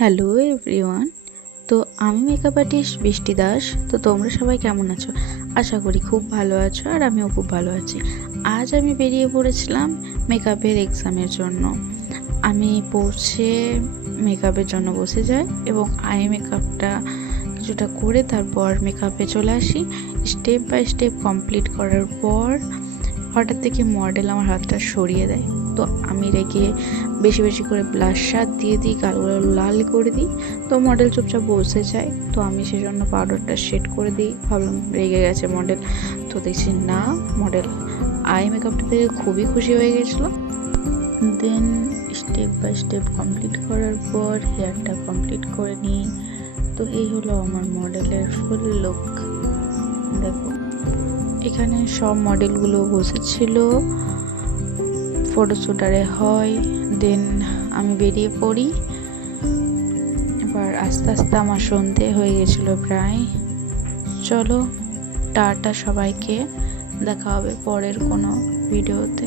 Hello everyone. তো আমি makeup artist বৃষ্টি দাস। তো তোমরা সবাই কেমন আছো? আশা করি খুব ভালো আছো, আর আমিও খুব ভালো আছি। আজ আমি বেরিয়ে পড়েছিলাম মেকআপের এক্সামের জন্য। আমি পড়ছে মেকআপের জন্য বসে যাই এবং আই মেকআপটা কিছুটা করে তারপর মেকআপে চলে আসি। স্টেপ বাই স্টেপ কমপ্লিট করার পর হঠাৎ থেকে মডেল আমার হাতটা সরিয়ে দেয়। তো আমি রেগে বেশি বেশি করে ব্লাশার দিয়ে দিই, গালগুলো লাল করে দিই। তো মডেল চুপচাপ বসে যায়। তো আমি সেজন্য পাউডারটা শেড করে দিই, ভাবলাম রেগে গেছে মডেল। তো দেখছি না, মডেল আই মেকআপটা থেকে খুবই খুশি হয়ে গেছিলো। Then step by step complete করার পর হেয়ারটা কমপ্লিট করে নিই। তো এই হলো আমার মডেলের ফুল লুক। দেখো, এখানে সব মডেলগুলো বসেছিল, ফটোশ্যুটারে হয়। দেন আমি বেরিয়ে পড়ি। এবার আস্তে আস্তে আমার সন্ধে হয়ে গেছিলো প্রায়। চলো টাটা সবাইকে, দেখা হবে পরের কোনো ভিডিওতে।